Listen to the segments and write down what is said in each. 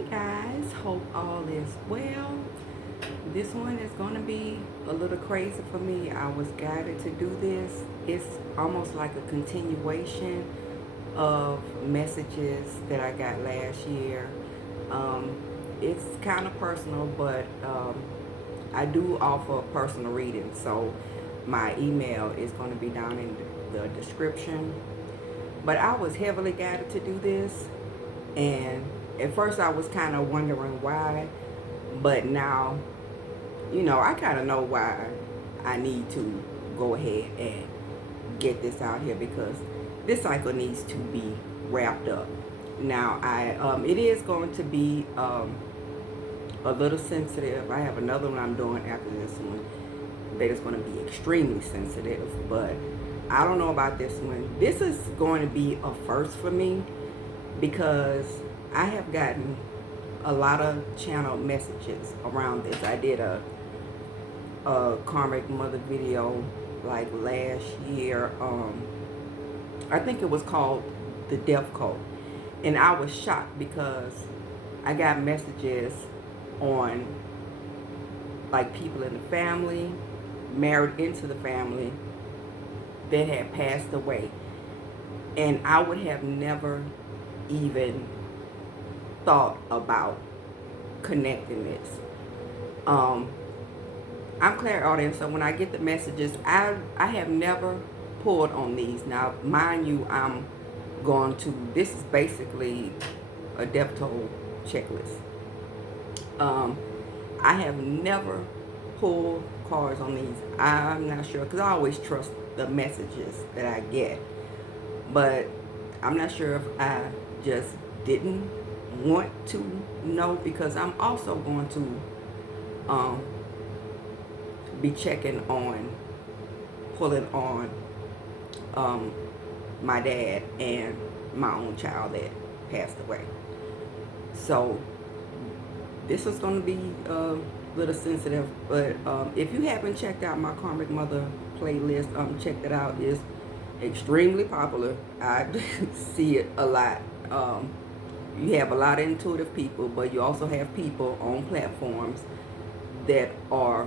Hey guys, hope all is well. This one is going to be a little crazy for me. I was guided to do this. It's almost like a continuation of messages that I got last year. It's kind of personal, but I do offer personal reading, so my email is going to be down in the description. But I was heavily guided to do this, and at first I was kind of wondering why, but now, I kind of know why I need to go ahead and get this out here, because this cycle needs to be wrapped up. Now, it is going to be a little sensitive. I have another one I'm doing after this one that is going to be extremely sensitive, but I don't know about this one. This is going to be a first for me, because I have gotten a lot of channel messages around this. I did a Karmic Mother video like last year. I think it was called the Death Cult, and I was shocked because I got messages on like people in the family, married into the family, that had passed away, and I would have never even thought about connecting this. I'm clairaudient, so when I get the messages, I have never pulled on these. Now, mind you, this is basically a death toll checklist. I have never pulled cards on these. I'm not sure, because I always trust the messages that I get, but I'm not sure if I just didn't want to know, because I'm also going to be checking on, pulling on my dad and my own child that passed away. So this is going to be a little sensitive, but if you haven't checked out my Karmic Mother playlist, check that out. It's extremely popular. I see it a lot. You have a lot of intuitive people, but you also have people on platforms that are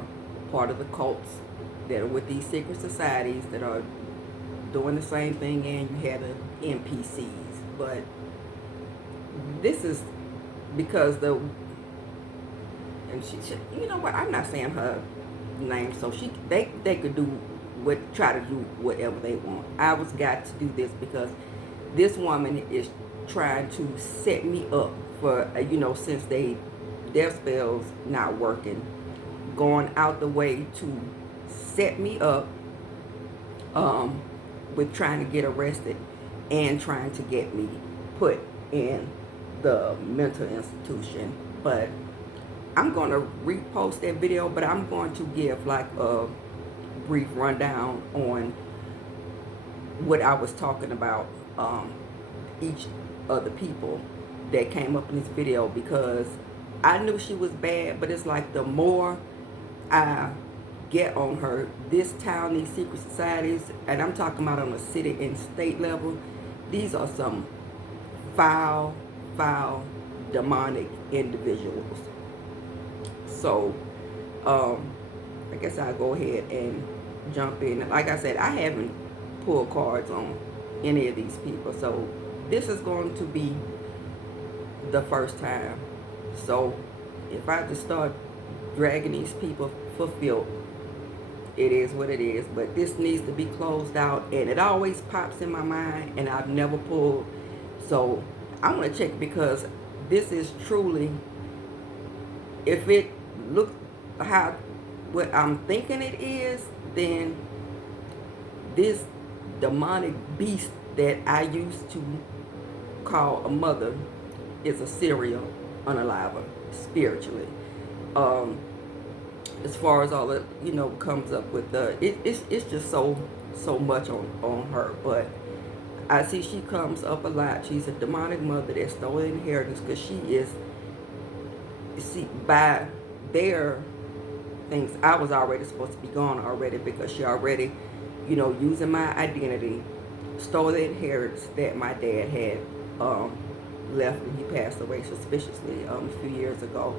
part of the cults, that are with these secret societies, that are doing the same thing, and you have the NPCs. But this is because and she, you know what, I'm not saying her name, so they could try to do whatever they want. I was got to do this because this woman is trying to set me up for, since their spells not working, going out the way to set me up with trying to get arrested and trying to get me put in the mental institution. But I'm going to repost that video, but I'm going to give like a brief rundown on what I was talking about, each of the people that came up in this video, because I knew she was bad, but it's like the more I get on her, this town, these secret societies, and I'm talking about on a city and state level, these are some foul, demonic individuals. So, I guess I'll go ahead and jump in. Like I said, I haven't pulled cards on any of these people, so this is going to be the first time. So, if I just start dragging these people for filth, it is what it is. But this needs to be closed out, and it always pops in my mind, and I've never pulled. So, I want to check, because this is truly, if it looks what I'm thinking it is, then this demonic beast that I used to call a mother is a serial unaliver spiritually. As far as all that comes up with it's just so much on her. But I see she comes up a lot. She's a demonic mother that stole inheritance, because she is, see, by their things, I was already supposed to be gone already, because she already, using my identity, stole the inheritance that my dad had left and he passed away suspiciously a few years ago.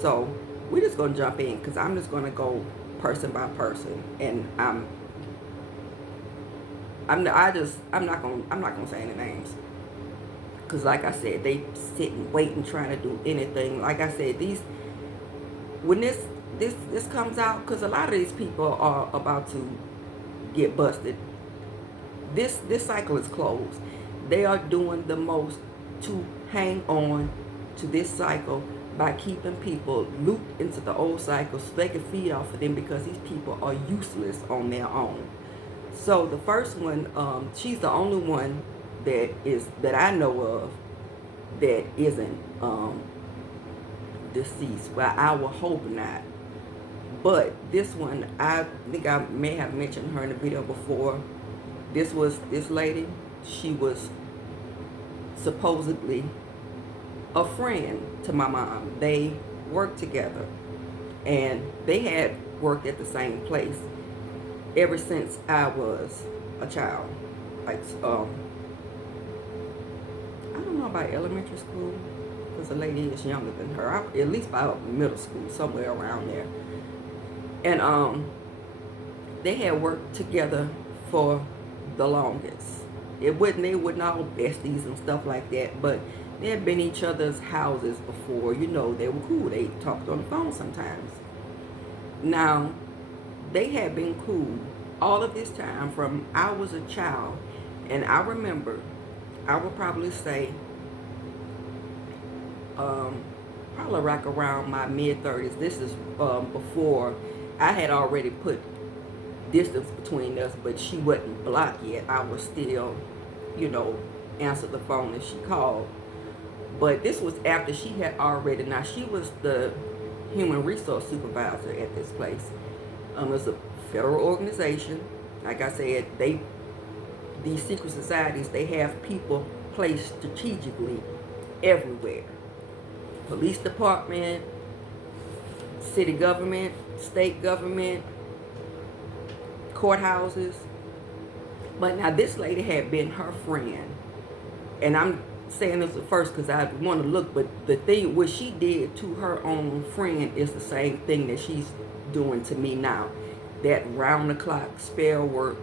So we're just gonna jump in because I'm just gonna go person by person, and I'm not gonna say any names because, like I said, they sit and wait and trying to do anything. Like I said, when this comes out, because a lot of these people are about to get busted. This cycle is closed. They are doing the most to hang on to this cycle by keeping people looped into the old cycle so they can feed off of them, because these people are useless on their own. So the first one, she's the only one that I know of that isn't deceased. Well, I will hope not. But this one, I think I may have mentioned her in the video before. This lady. She was supposedly a friend to my mom. They worked together, and they had worked at the same place ever since I was a child. Like, I don't know about elementary school, because the lady is younger than her. At least by middle school, somewhere around there. And they had worked together for the longest. They wouldn't all besties and stuff like that, but they had been in each other's houses before. You know, they were cool. They talked on the phone sometimes. Now, they had been cool all of this time from I was a child. And I remember, I would probably say, probably like around my mid-30s. This is before I had already put distance between us, but she wasn't blocked yet. I was still, answered the phone if she called. But this was after she had already, now she was the human resource supervisor at this place. It was a federal organization. Like I said, these secret societies, they have people placed strategically everywhere. Police department, city government, state government, courthouses. But now this lady had been her friend, and I'm saying this at first because I want to look, but the thing what she did to her own friend is the same thing that she's doing to me now. That round the clock spell work,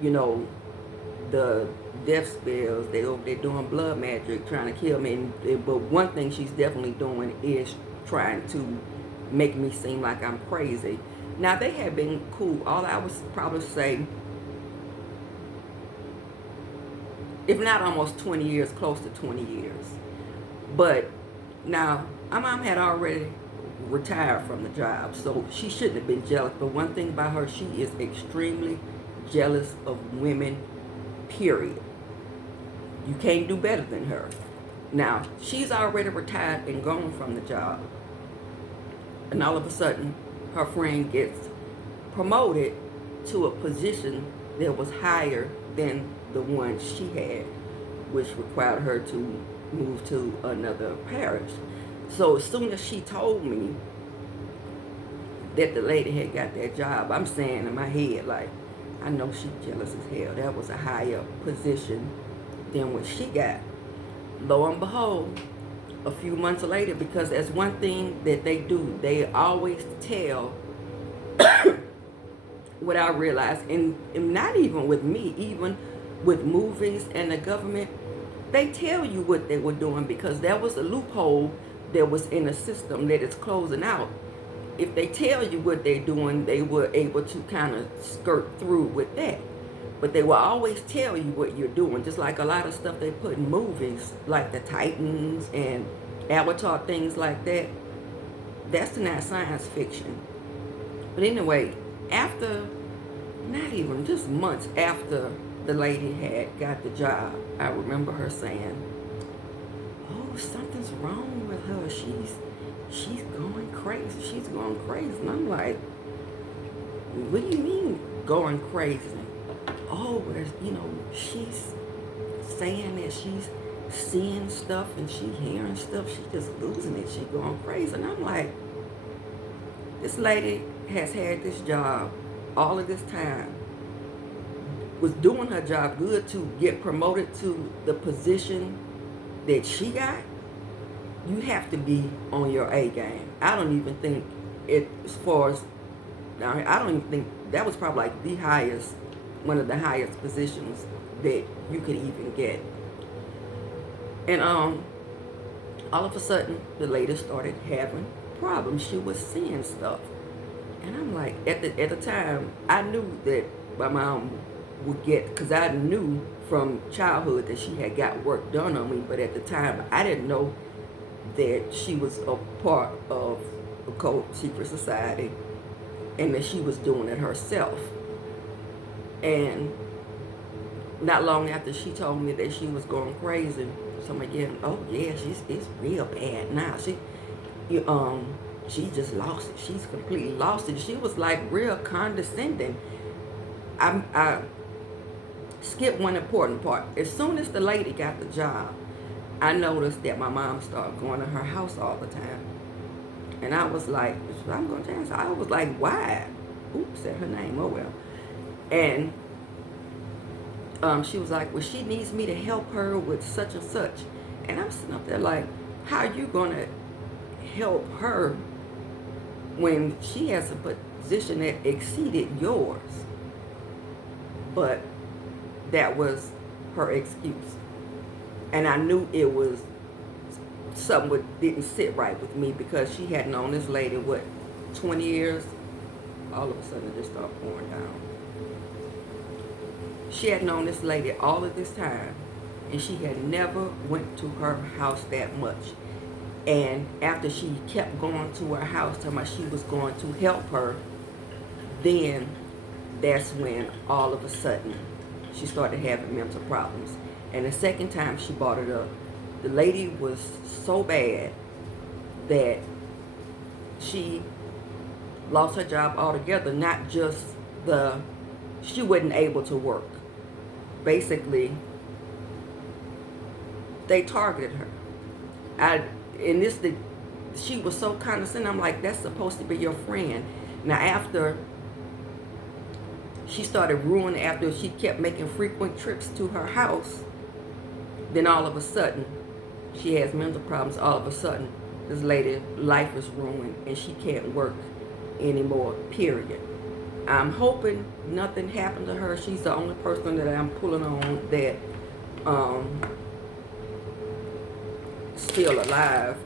the death spells, they're doing blood magic trying to kill me. But one thing she's definitely doing is trying to make me seem like I'm crazy. Now, they had been cool. All I would probably say, if not almost 20 years, close to 20 years. But now, my mom had already retired from the job, so she shouldn't have been jealous. But one thing about her, she is extremely jealous of women, period. You can't do better than her. Now, she's already retired and gone from the job. And all of a sudden, her friend gets promoted to a position that was higher than the one she had, which required her to move to another parish. So as soon as she told me that the lady had got that job, I'm saying in my head, like, I know she's jealous as hell. That was a higher position than what she got. Lo and behold, a few months later, because that's one thing that they do, they always tell what I realized, and not even with me, even with movies and the government, they tell you what they were doing, because there was a loophole that was in a system that is closing out. If they tell you what they're doing, they were able to kind of skirt through with that. But they will always tell you what you're doing, just like a lot of stuff they put in movies, like the Titans and Avatar, things like that. That's not science fiction. But anyway, after, not even, just months after the lady had got the job, I remember her saying, oh, something's wrong with her. She's going crazy. She's going crazy. And I'm like, what do you mean going crazy? Oh, she's saying that she's seeing stuff and she's hearing stuff. She's just losing it. She's going crazy. And I'm like, this lady has had this job all of this time, was doing her job good to get promoted to the position that she got, you have to be on your A game. I don't even think it, as far as, I don't even think, that was probably like the highest, one of the highest positions that you could even get. And all of a sudden, the lady started having problems. She was seeing stuff. And I'm like, at the time, I knew that my mom would get, because I knew from childhood that she had got work done on me, but at the time, I didn't know that she was a part of a cult secret society and that she was doing it herself. And not long after she told me that she was going crazy, so I'm again, oh yeah, it's real bad now. She just lost it. She's completely lost it. She was like real condescending. I skipped one important part. As soon as the lady got the job, I noticed that my mom started going to her house all the time. And I was like, I'm going to answer. I was like, why? Oops, said her name. Oh well. And she was like, well, she needs me to help her with such and such. And I'm sitting up there like, how are you going to help her when she has a position that exceeded yours? But that was her excuse. And I knew it was something that didn't sit right with me, because she had known this lady, what, 20 years? All of a sudden it just started pouring down. She had known this lady all of this time, and she had never went to her house that much. And after she kept going to her house, telling her she was going to help her, then that's when all of a sudden she started having mental problems. And the second time she brought it up, the lady was so bad that she lost her job altogether. Not just she wasn't able to work. Basically, they targeted her. She was so condescending. I'm like, that's supposed to be your friend. Now, after she started ruining, after she kept making frequent trips to her house, then all of a sudden, she has mental problems. All of a sudden, this lady's life is ruined and she can't work anymore, period. I'm hoping nothing happened to her. She's the only person that I'm pulling on that still alive.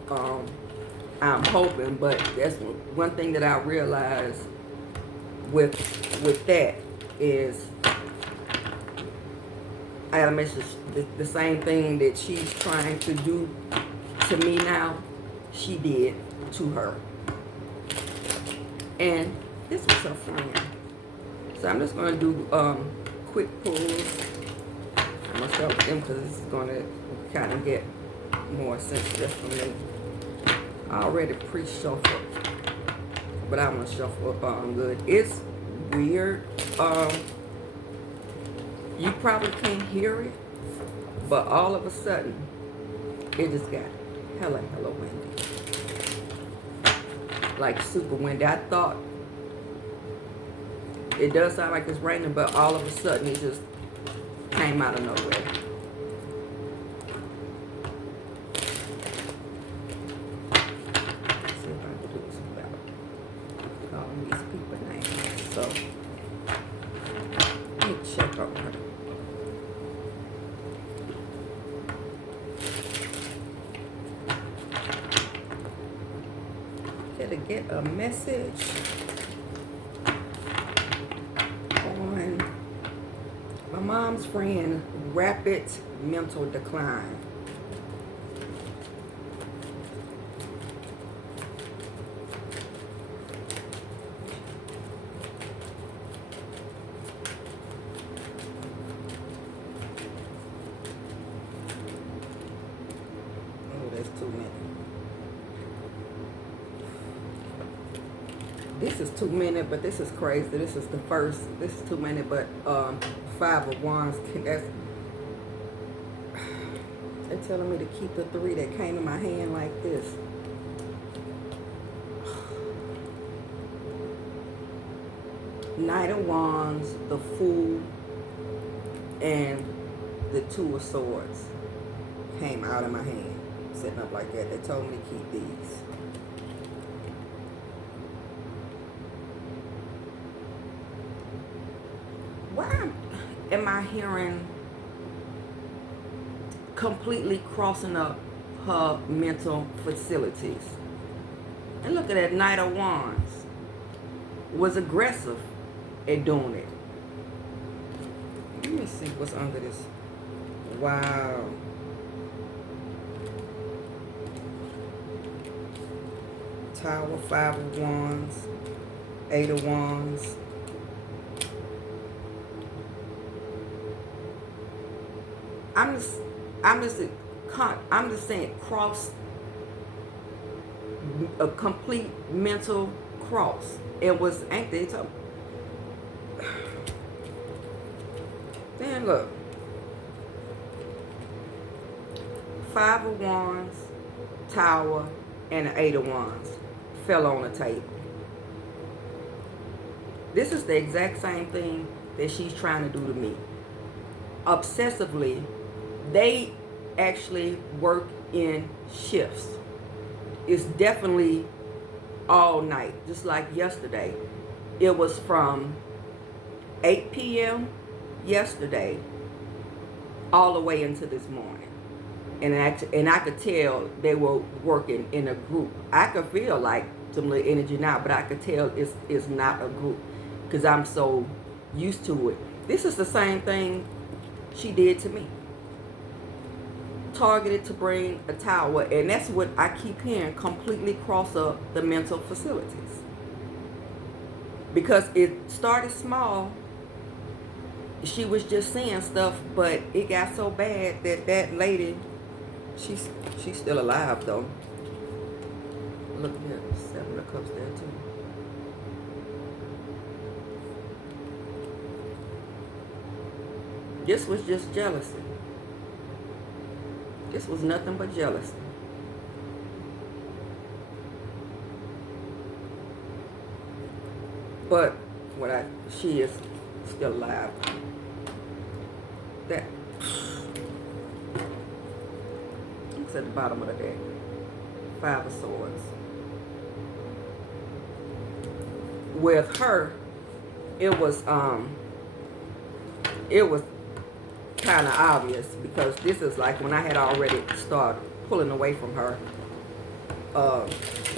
I'm hoping, but that's one thing that I realized with that is I gotta mention the same thing that she's trying to do to me now, she did to her. And this was her friend. So I'm just gonna do quick pulls. I'm gonna start with them because this is gonna kind of get more sensitive for me. I already pre-shuffled, but I want to shuffle up good. It's weird. You probably can't hear it, but all of a sudden, it just got hella windy. Like super windy. I thought it does sound like it's raining, but all of a sudden, it just came out of nowhere. To get a message on my mom's friend, rapid mental decline. Oh, that's too many. This is 2 minutes, but this is crazy. This is the first. This is 2 minutes, but 5 of Wands. They're telling me to keep the 3 that came in my hand like this. Knight of Wands, the Fool, and the 2 of Swords. came out of my hand, sitting up like that. They told me to keep these. Why am I hearing completely crossing up her mental facilities? And look at that Knight of Wands. Was aggressive at doing it. Let me see what's under this. Wow. Tower, 5 of Wands, 8 of Wands. I'm just saying cross, a complete mental cross. It was, ain't they? Then look, 5 of Wands, Tower, and the 8 of Wands fell on the table. This is the exact same thing that she's trying to do to me. Obsessively, they actually work in shifts. It's definitely all night, just like yesterday. It was from 8 p.m. yesterday all the way into this morning. And I could tell they were working in a group. I could feel like some little energy now, but I could tell it's not a group because I'm so used to it. This is the same thing she did to me. Targeted to bring a tower, and that's what I keep hearing, completely cross up the mental facilities. Because it started small. She was just saying stuff, but it got so bad that that lady, she's still alive though. Look here, 7 of Cups there too. This was just jealousy. This was nothing but jealousy. But she is still alive. That it's at the bottom of the deck. 5 of Swords. With her, it was kind of obvious because this is like when I had already started pulling away from her.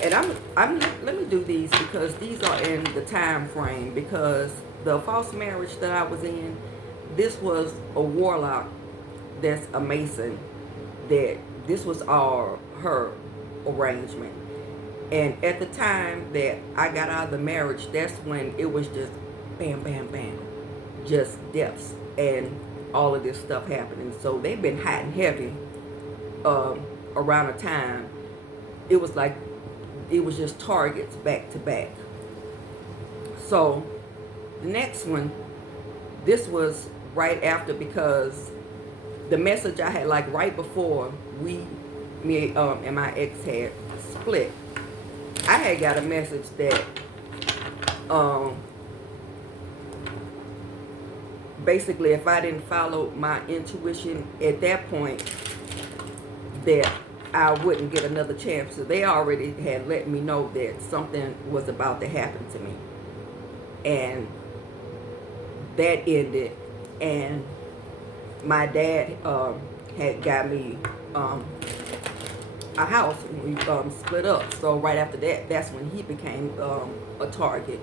And let me do these because these are in the time frame, because the false marriage that I was in, this was a warlock that's a Mason, that this was all her arrangement. And at the time that I got out of the marriage, that's when it was just bam, bam, bam, just deaths and all of this stuff happening. So they've been hot and heavy around the time. It was like, it was just targets back to back. So the next one, this was right after, because the message I had, like right before me and my ex had split, I had got a message that basically if I didn't follow my intuition at that point, that I wouldn't get another chance. So they already had let me know that something was about to happen to me. And that ended, and my dad had got me a house, and we split up. So right after that, that's when he became a target.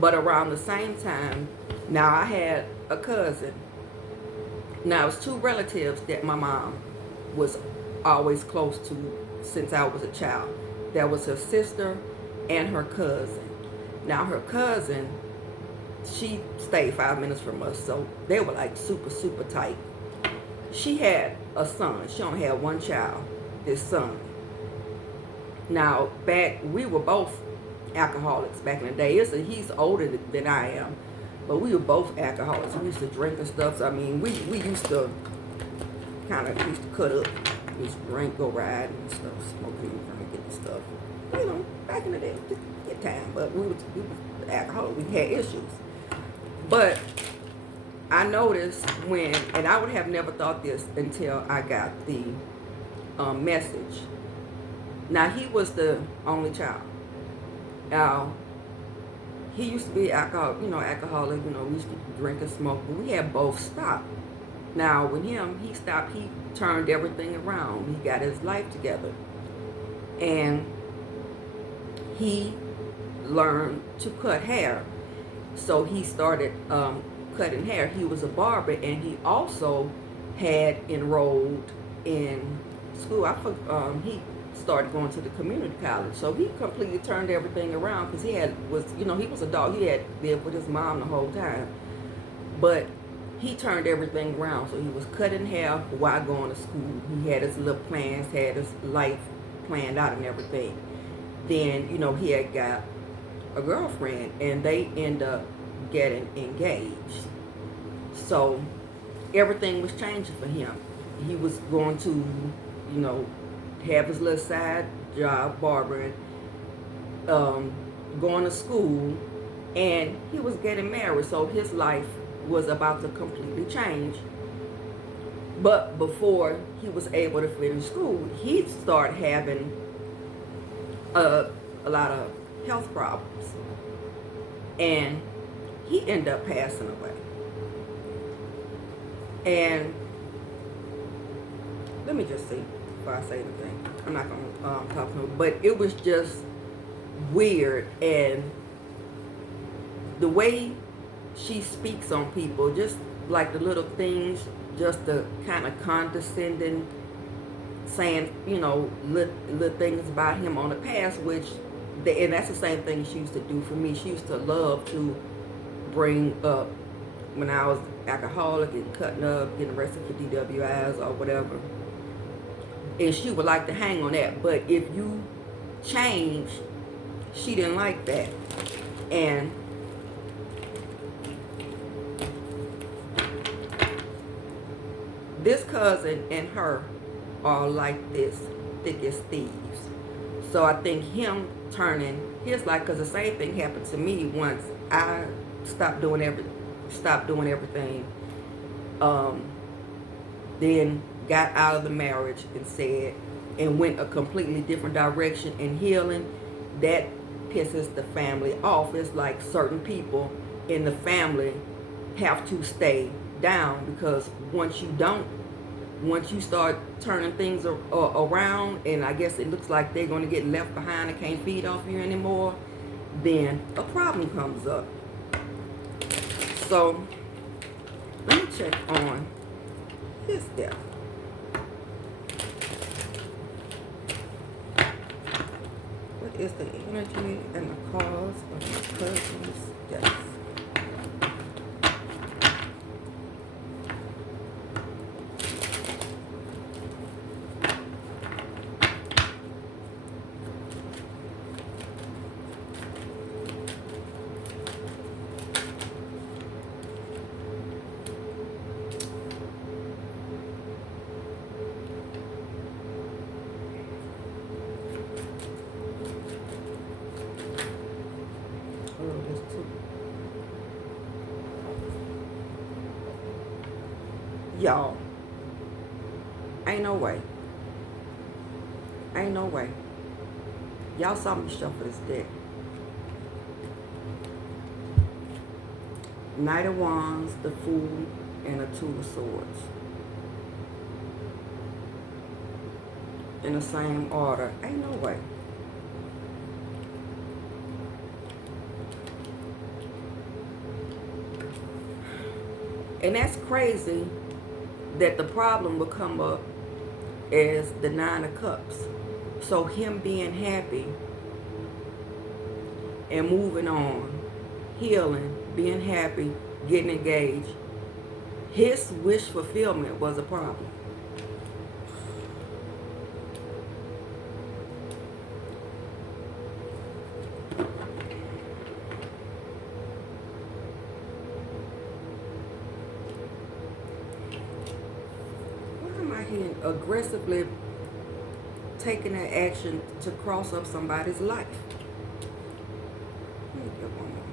But around the same time, now I had a cousin. Now it was 2 relatives that my mom was always close to since I was a child. That was her sister and her cousin. Now her cousin, she stayed 5 minutes from us, so they were like super, super tight. She had a son. She only had 1 child, this son. Now we were both alcoholics back in the day. He's older than I am, but we were both alcoholics. We used to drink and stuff. So, I mean, we used to kind of cut up. We used to drink, go ride and stuff, smoke and drink and stuff. You know, back in the day, just get time. But we were alcoholics. We had issues. But I noticed when, and I would have never thought this until I got the message. Now, he was the only child. Now, he used to be alcoholic, we used to drink and smoke, but we had both stopped. Now, with him, he stopped, he turned everything around. He got his life together. And he learned to cut hair. So he started cutting hair. He was a barber, and he also had enrolled in school. He started going to the community college. So he completely turned everything around because he was a dog. He had lived with his mom the whole time. But he turned everything around. So he was cutting hair while going to school. He had his little plans, had his life planned out and everything. Then, he had got a girlfriend, and they end up getting engaged. So everything was changing for him. He was going to, have his little side job, barbering, going to school, and he was getting married. So his life was about to completely change. But before he was able to finish school, he started having a lot of health problems, and he ended up passing away. And let me just see before I say anything. I'm not gonna talk to him, but it was just weird, and the way she speaks on people, just like the little things, just the kind of condescending, saying, little things about him on the past, and that's the same thing she used to do for me. She used to love to bring up when I was alcoholic and cutting up, getting arrested for DWIs or whatever. And she would like to hang on that. But if you change, she didn't like that. And this cousin and her are like this, thick as thieves. So I think him turning his life, because the same thing happened to me once I stopped doing everything. Then got out of the marriage and went a completely different direction in healing. That pisses the family off. It's like certain people in the family have to stay down, because once you start turning things around, and I guess it looks like they're going to get left behind and can't feed off you anymore, then a problem comes up. So let me check on his death. What is the energy and the cause of my cousin's death? Y'all, ain't no way. Y'all saw me shuffle this deck. Knight of Wands, the Fool, and a Two of Swords. In the same order. Ain't no way. And that's crazy that the problem will come up as the Nine of Cups. So him being happy and moving on, healing, being happy, getting engaged, his wish fulfillment was a problem. Aggressively taking an action to cross up somebody's life. Let me get one more.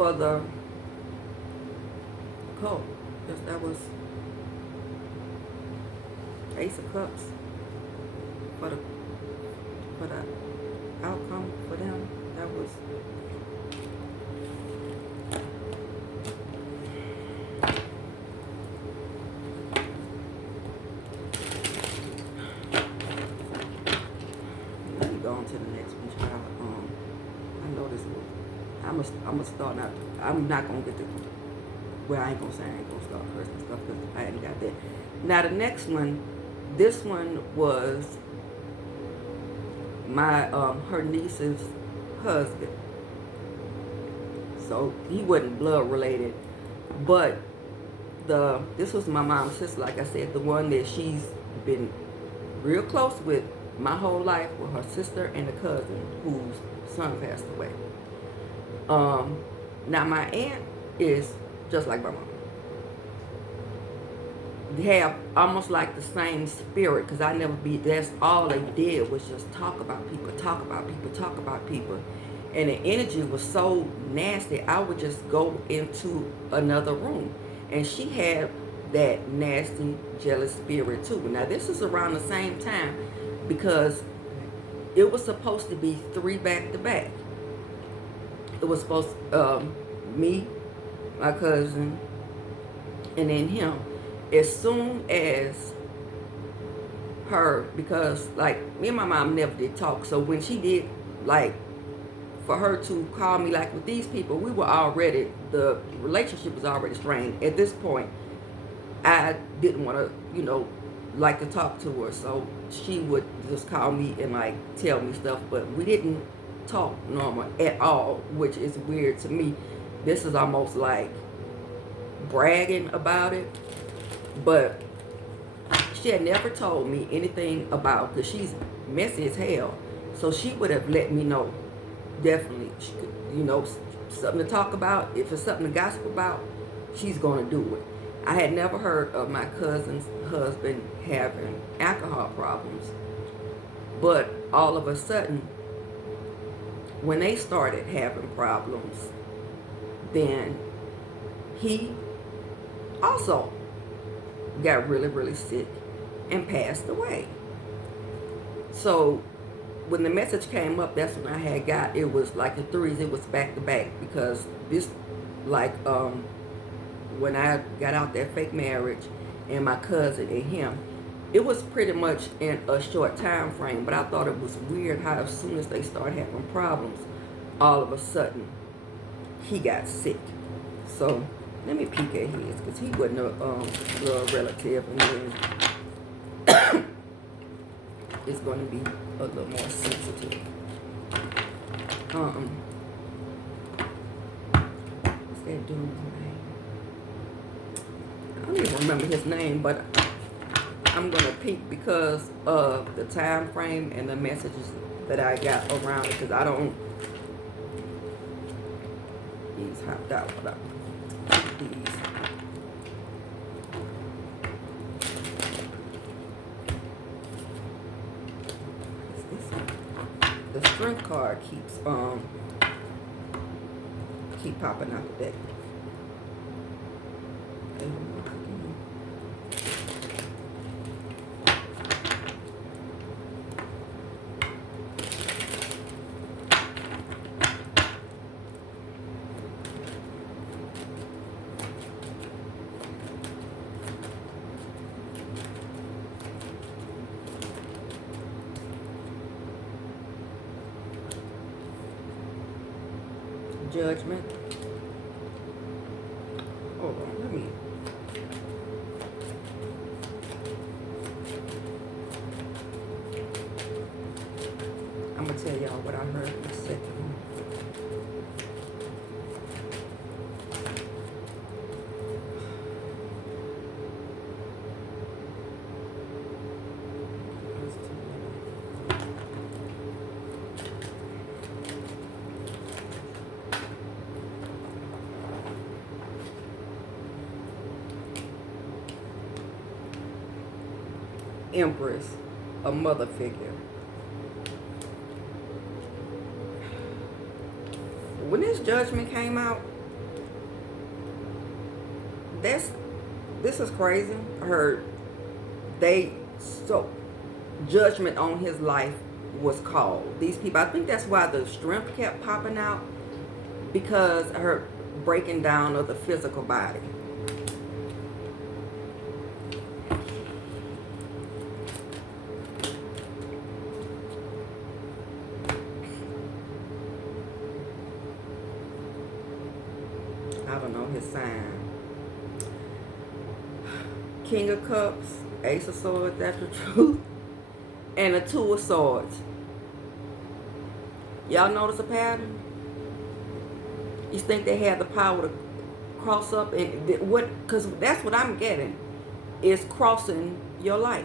for the cup. That was Ace of Cups for the outcome for them. That was let me go on to the next one, child. I know this was I'm gonna start out. I'm not gonna get to, well, I ain't gonna say I ain't gonna start cursing and stuff because I ain't got that. Now the next one, this one was my her niece's husband. So he wasn't blood related, but this was my mom's sister, like I said, the one that she's been real close with my whole life, with her sister and a cousin whose son passed away. Now my aunt is just like my mom. They have almost like the same spirit, because that's all they did was just talk about people, talk about people, talk about people. And the energy was so nasty, I would just go into another room. And she had that nasty, jealous spirit too. Now this is around the same time, because it was supposed to be 3 back to back. It was supposed me, my cousin, and then him. As soon as her, because like me and my mom never did talk, so when she did, like, for her to call me, like with these people, we were already, the relationship was already strained. At this point, I didn't want to, like to talk to her, so she would just call me and like tell me stuff, but we didn't talk normal at all, which is weird to me. This is almost like bragging about it, but she had never told me anything about, because she's messy as hell, so she would have let me know, definitely, she could, something to talk about. If it's something to gossip about, she's going to do it. I had never heard of my cousin's husband having alcohol problems, but all of a sudden, when they started having problems, then he also got really, really sick and passed away. So when the message came up, that's when I had got, it was like the threes, it was back to back, because this, like, when I got out that fake marriage and my cousin and him, it was pretty much in a short time frame, but I thought it was weird how as soon as they started having problems, all of a sudden, he got sick. So let me peek at his, because he wasn't a blood relative, and then it's going to be a little more sensitive. What's that dude's name? I don't even remember his name, but I'm going to peek because of the time frame and the messages that I got around it, because I don't, he's hopped out, but these. The strength card keeps keep popping out the deck. Judgment. Hold on, let me. I'm gonna tell y'all what I heard in a second. Empress, a mother figure. When this judgment came out, this is crazy. Her they so judgment on his life was called. These people, I think that's why the strength kept popping out, because her breaking down of the physical body. I don't know his sign. King of Cups, Ace of Swords, that's the truth. And a Two of Swords. Y'all notice a pattern? You think they had the power to cross up and what? Because that's what I'm getting, is crossing your life.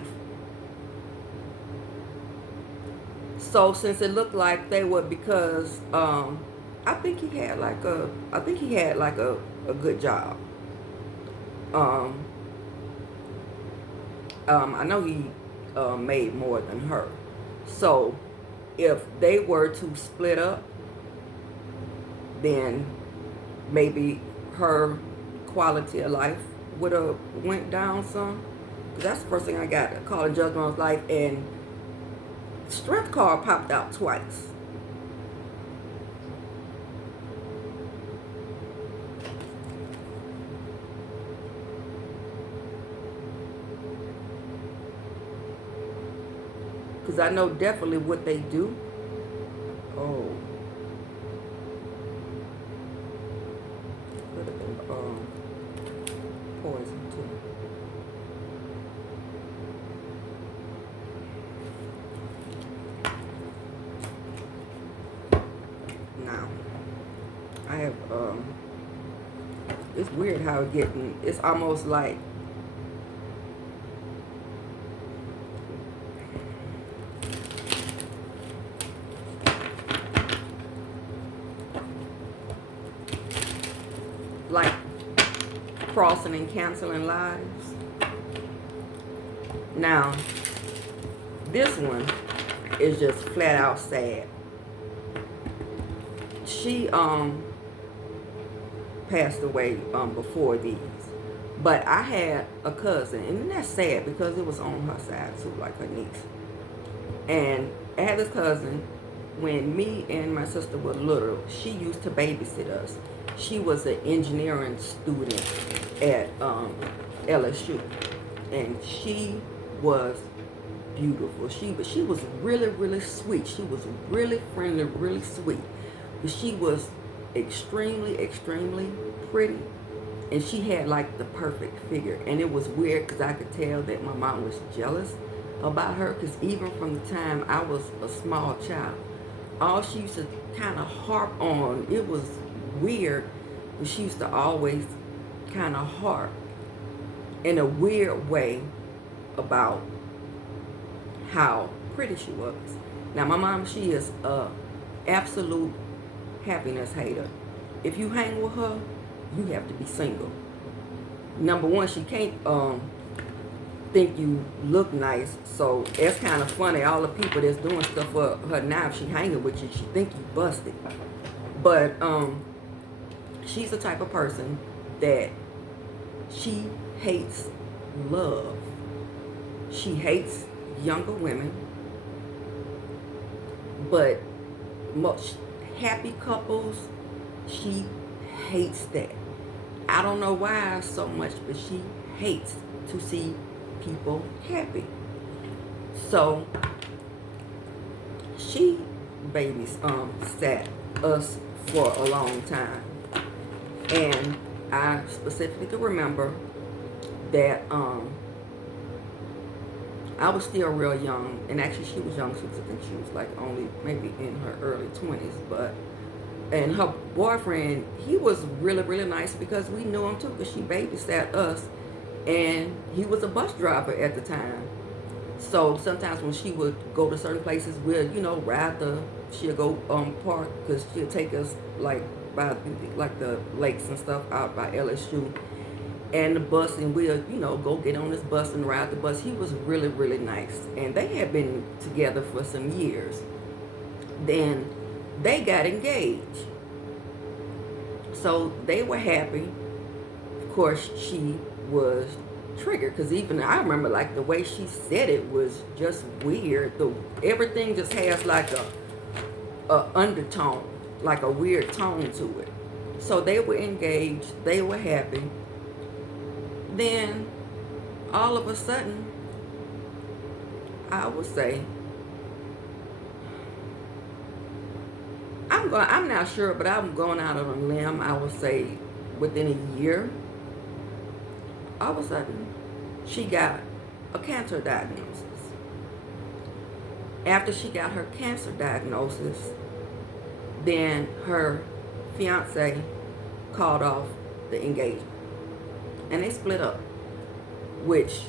So since it looked like they were, because I think he had like a good job. I know he made more than her. So if they were to split up, then maybe her quality of life would have went down some. That's the first thing I got, a call of judgment on his life, and strength card popped out twice. Because I know definitely what they do. Oh. Could have been poison too. Now, I have, it's weird how it's almost like, crossing and canceling lives. Now, this one is just flat out sad. She passed away before these. But I had a cousin, and that's sad because it was on her side too, like her niece. And I had this cousin, when me and my sister were little, she used to babysit us. She was an engineering student at LSU, and she was beautiful. She was really, really sweet. She was really friendly, really sweet. But she was extremely, extremely pretty, and she had like the perfect figure. And it was weird because I could tell that my mom was jealous about her, because even from the time I was a small child, all she used to kind of harp on, it was weird, but she used to always kind of harp in a weird way about how pretty she was. Now my mom, she is a absolute happiness hater. If you hang with her, you have to be single. Number one, she can't think you look nice, so it's kind of funny. All the people that's doing stuff for her now, if she hanging with you, she think you busted. But she's the type of person that she hates love. She hates younger women, but most happy couples, she hates that. I don't know why so much, but she hates to see people happy. So she sat us for a long time, and I specifically can remember that I was still real young, and actually she was young. I think she was like only maybe in her early 20s, and her boyfriend, he was really, really nice because we knew him too, because she babysat us, and he was a bus driver at the time. So sometimes when she would go to certain places, we'll, she'll go park, because she'll take us like by like the lakes and stuff out by LSU, and the bus, and we'll, go get on this bus and ride the bus. He was really, really nice, and they had been together for some years. Then they got engaged, so they were happy. Of course, she was triggered, because even I remember, like, the way she said it was just weird. Everything just has like a undertone, like a weird tone to it. So they were engaged, they were happy. Then all of a sudden, I would say, I'm not sure, but I'm going out on a limb. I would say within a year, all of a sudden, she got a cancer diagnosis. After she got her cancer diagnosis, then her fiance called off the engagement. And they split up, which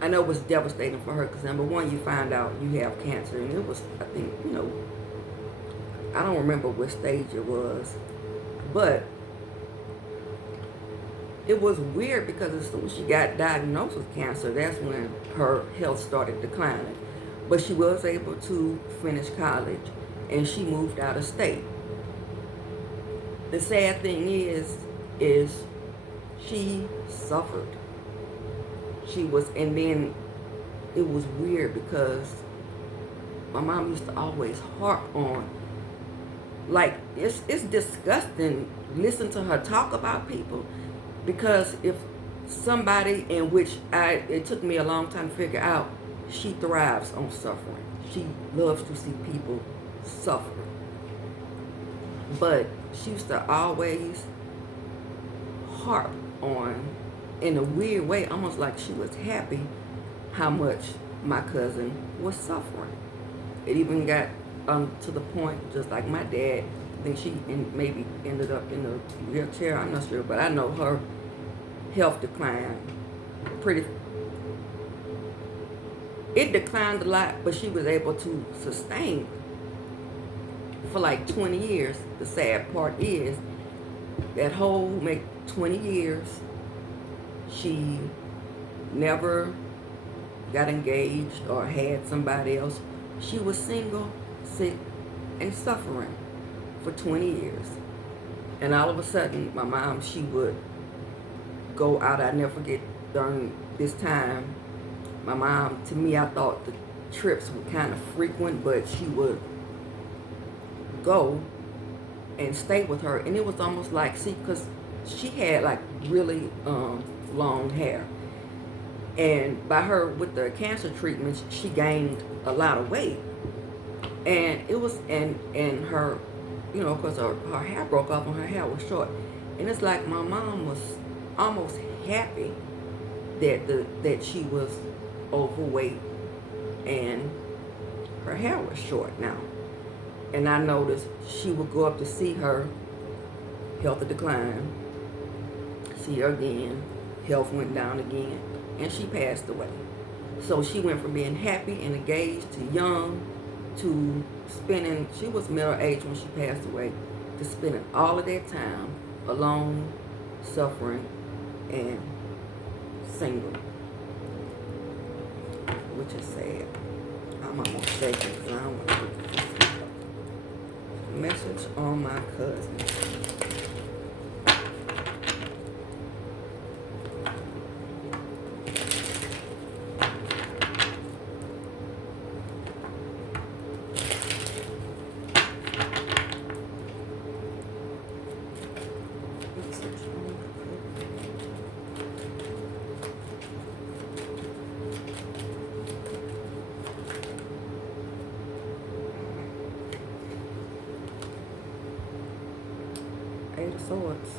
I know was devastating for her, because number one, you find out you have cancer, and it was, I think, I don't remember what stage it was, but it was weird, because as soon as she got diagnosed with cancer, that's when her health started declining. But she was able to finish college, and she moved out of state. The sad thing is she suffered. And then it was weird, because my mom used to always harp on, like, it's disgusting listen to her talk about people, because if somebody, in which it took me a long time to figure out, she thrives on suffering. She loves to see people suffer. But she used to always harp on, in a weird way, almost like she was happy, how much my cousin was suffering. It even got to the point, just like my dad, I think she maybe ended up in a wheelchair, I'm not sure, but I know her health declined it declined a lot, but she was able to sustain for like 20 years. The sad part is, that whole 20 years, she never got engaged or had somebody else. She was single, sick, and suffering for 20 years. And all of a sudden, my mom, she would go out. I never forget, during this time, my mom, to me, I thought the trips were kind of frequent, but she would go and stay with her. And it was almost like, see, because she had like really long hair. And by her, with the cancer treatments, she gained a lot of weight. And it was, and her, because her hair broke off and her hair was short. And it's like my mom was almost happy that she was overweight and her hair was short now. And I noticed she would go up to see her, health decline, see her again, health went down again, and she passed away. So she went from being happy and engaged to young to spending, she was middle age when she passed away, to spending all of that time alone, suffering, and single. Which is sad. I'm almost shaking because I don't want to put this. Message on my cousin. Eight of Swords.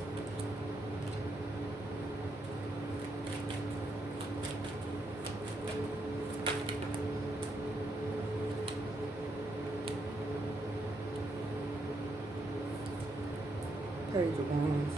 Page of Wands.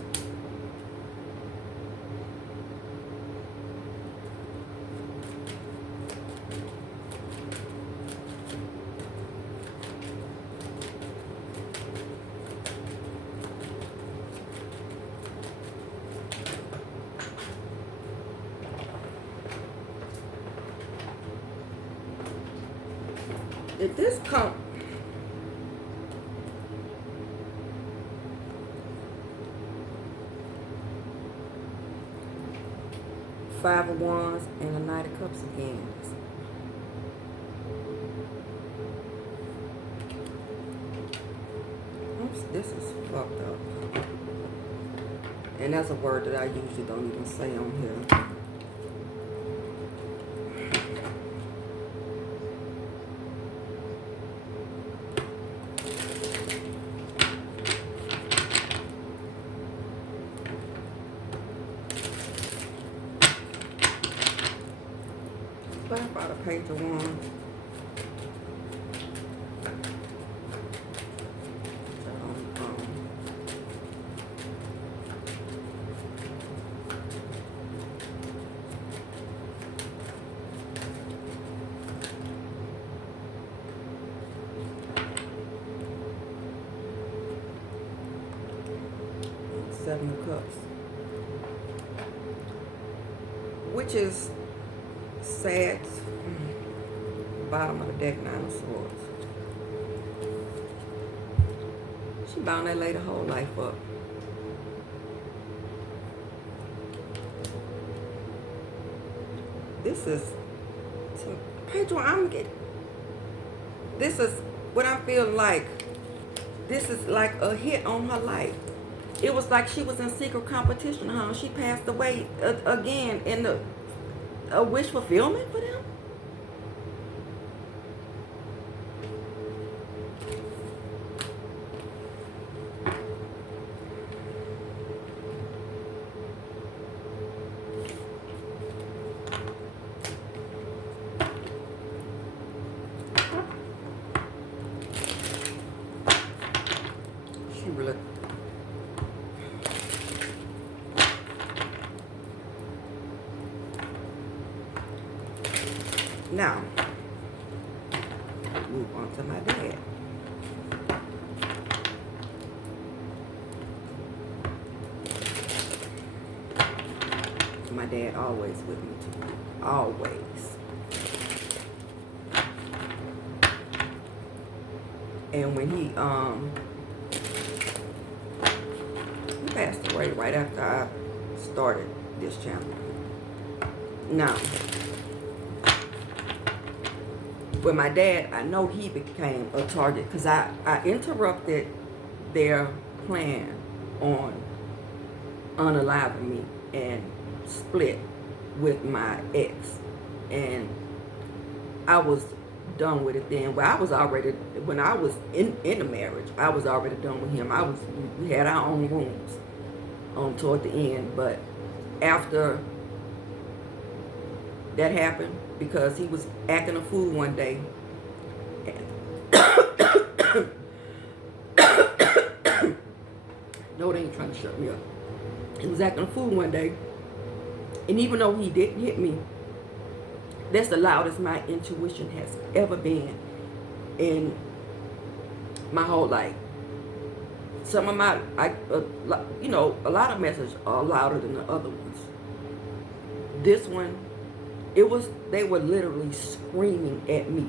If this come, Five of Wands, and a Knight of Cups again. Oops, this is fucked up. And that's a word that I usually don't even say on here. What about a Page of Wands? Seven of Cups, which is sad. Bottom of the deck, Nine of Swords. She bound that lady whole life up. This is Pedro. This is what I feel like. This is like a hit on her life. It was like she was in secret competition, huh? She passed away again in a wish fulfillment for them. She really. Now, move on to my dad. My dad always with me too. Always. And when he passed away right after I started this channel. Now, with my dad, I know he became a target because I interrupted their plan on unaliving me and split with my ex. And I was done with it then. Well, I was already, when I was in the marriage, I was already done with him. We had our own rooms toward the end. But after that happened, because he was acting a fool one day. No, they ain't trying to shut me up. He was acting a fool one day. And even though he didn't hit me, that's the loudest my intuition has ever been in my whole life. Some of my, you know, a lot of messages are louder than the other ones. This one, they were literally screaming at me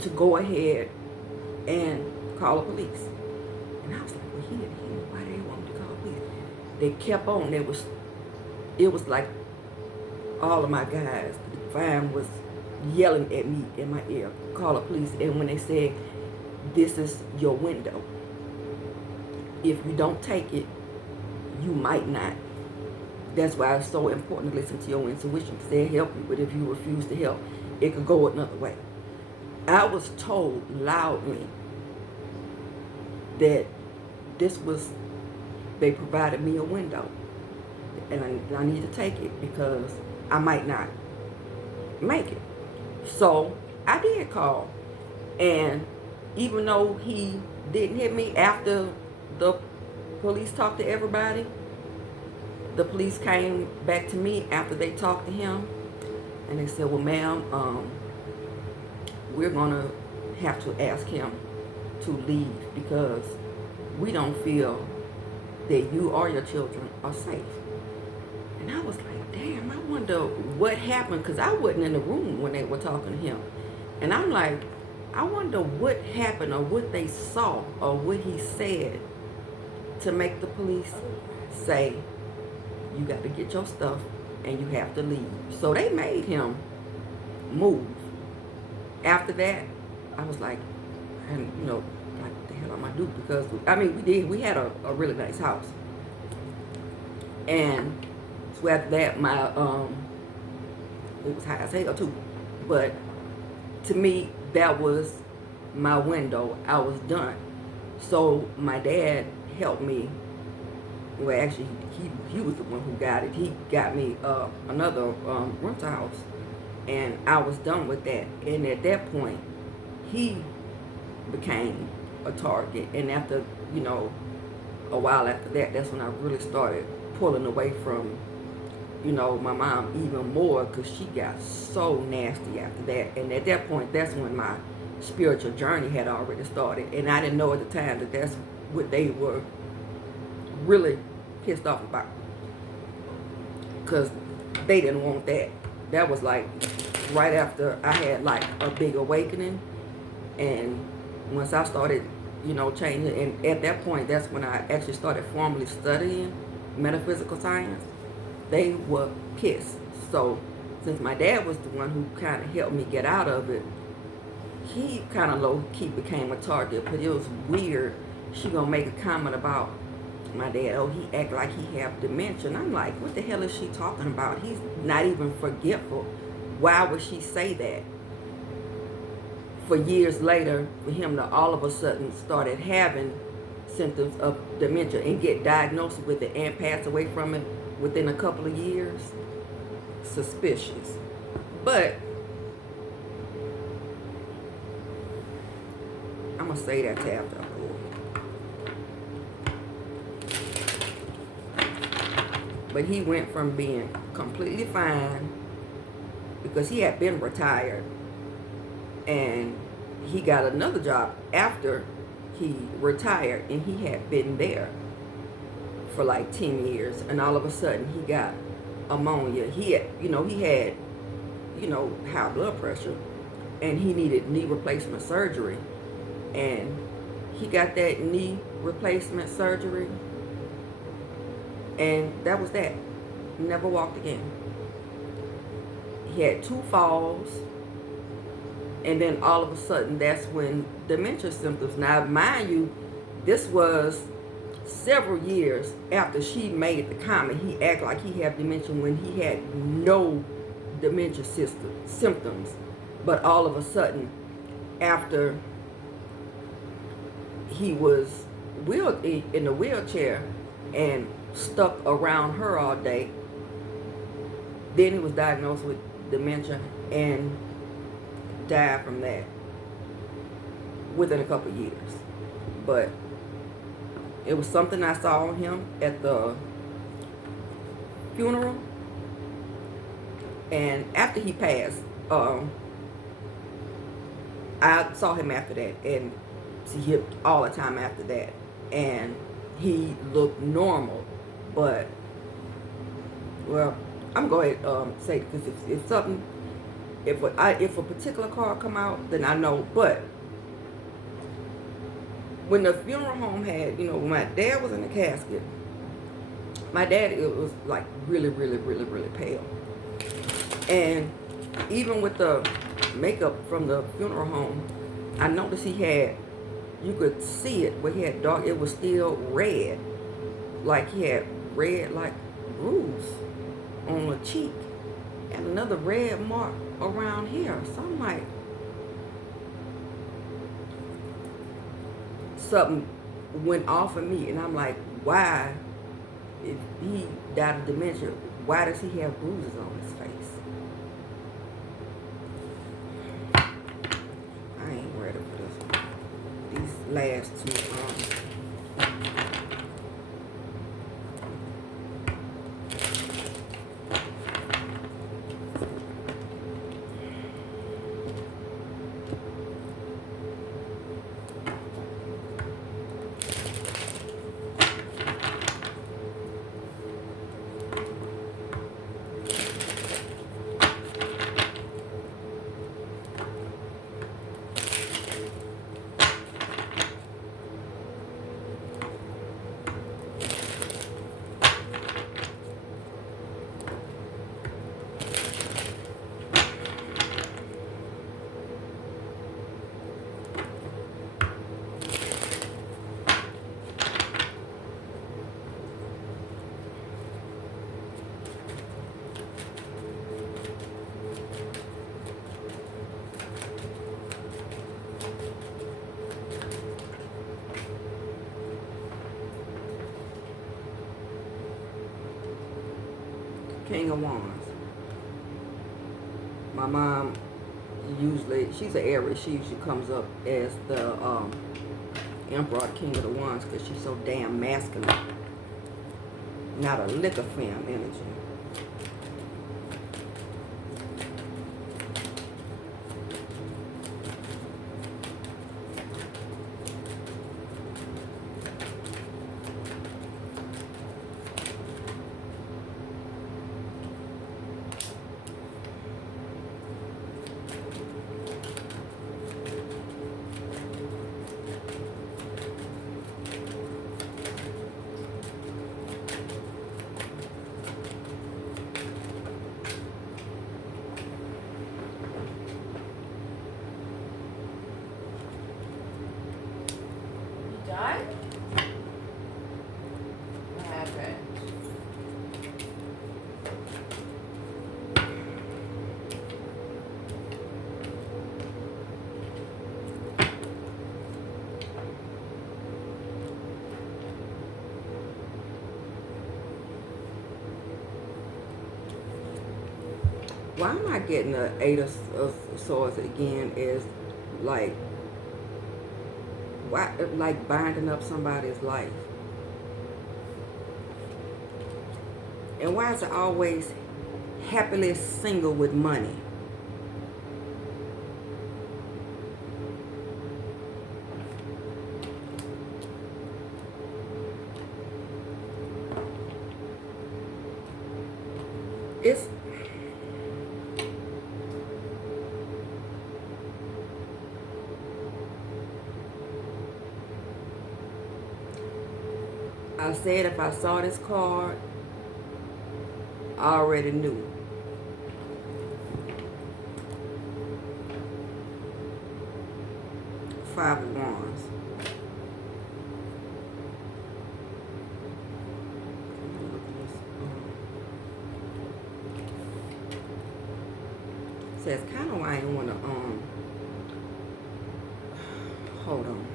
to go ahead and call the police. And I was like, well, he didn't hear me. Why do they want me to call the police? They kept on. It was like all of my guys, the Divine was yelling at me in my ear, call the police. And when they said, this is your window. If you don't take it, you might not. That's why it's so important to listen to your intuition, because they'll help you. But if you refuse to help, it could go another way. I was told loudly that they provided me a window. And I need to take it because I might not make it. So I did call. And even though he didn't hit me, after the police talked to everybody, the police came back to me after they talked to him, and they said, well, ma'am, we're going to have to ask him to leave because we don't feel that you or your children are safe. And I was like, damn, I wonder what happened, because I wasn't in the room when they were talking to him. And I'm like, I wonder what happened or what they saw or what he said to make the police say, you got to get your stuff and you have to leave. So they made him move. After that, I was like, and you know, like, what the hell am I gonna do? Because I mean, we had a really nice house, and so after that, my it was high as hell too, but to me, that was my window. I was done. So my dad helped me. Well, actually, he was the one who got it. He got me another rental house, and I was done with that. And at that point, he became a target. And after, you know, a while after that, that's when I really started pulling away from, you know, my mom even more, because she got so nasty after that. And at that point, that's when my spiritual journey had already started. And I didn't know at the time that that's what they were really pissed off about, because they didn't want that. That was like right after I had like a big awakening, and once I started, you know, changing, and at that point, that's when I actually started formally studying metaphysical science. They were pissed. So since my dad was the one who kind of helped me get out of it, he kind of low-key became a target. But it was weird. She gonna make a comment about my dad. Oh, he act like he have dementia. And I'm like, what the hell is she talking about? He's not even forgetful. Why would she say that? For years later, for him to all of a sudden started having symptoms of dementia and get diagnosed with it and pass away from it within a couple of years, suspicious. But I'm gonna say that to after I go. But he went from being completely fine, because he had been retired, and he got another job after he retired, and he had been there for like 10 years, and all of a sudden he got pneumonia. He had, high blood pressure, and he needed knee replacement surgery, and he got that knee replacement surgery, and that was that. Never walked again. He had 2 falls, and then all of a sudden, that's when dementia symptoms. Now, mind you, this was several years after she made the comment. He acted like he had dementia when he had no dementia symptoms. But all of a sudden, after he was in the wheelchair and stuck around her all day, then he was diagnosed with dementia and died from that within a couple of years. But it was something I saw on him at the funeral, and after he passed, I saw him after that, and see him all the time after that, and he looked normal. But, well, I'm going to say, because if something, if a particular card come out, then I know. But when the funeral home had, when my dad was in the casket, my dad, it was like really, really, really, really pale. And even with the makeup from the funeral home, I noticed he had, you could see it where he had dark, it was still red. Like he had red, like bruise on the cheek, and another red mark around here. So I'm like, something went off of me, and I'm like, why, if he died of dementia, why does he have bruises on his face? I ain't ready for this one. These last two, King of Wands. My mom usually, she's an Aries. She usually comes up as the Emperor, King of the Wands, because she's so damn masculine. Not a lick of femme energy. Done? What happened? Why am I getting the Eight of Swords again? Is like, why, like binding up somebody's life? And why is it always happily single with money? It's I said if I saw this card, I already knew. Five of Wands. Says kind of why I want to hold on.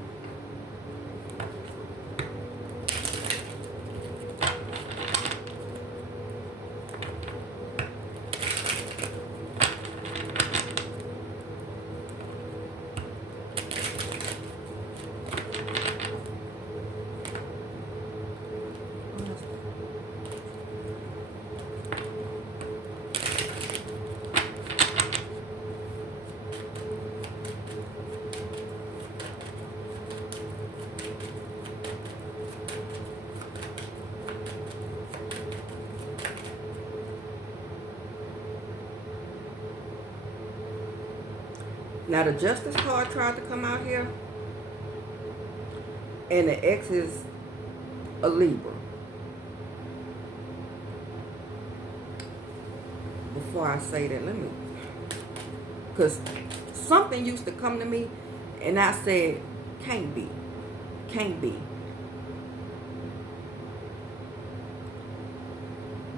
Now the Justice card tried to come out here, and the X is a Libra. Before I say that, let me, because something used to come to me, and I said, can't be, can't be.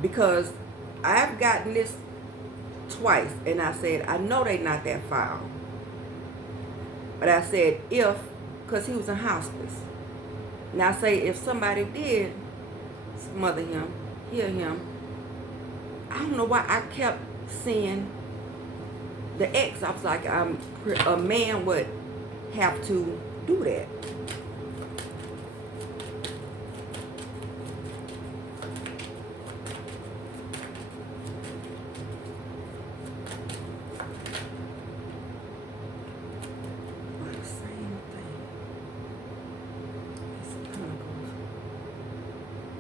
Because I've gotten this twice, and I said, I know they not that foul. But I said if, because he was in hospice. Now I say if somebody did smother him, heal him, I don't know why I kept seeing the X. I was like, a man would have to do that.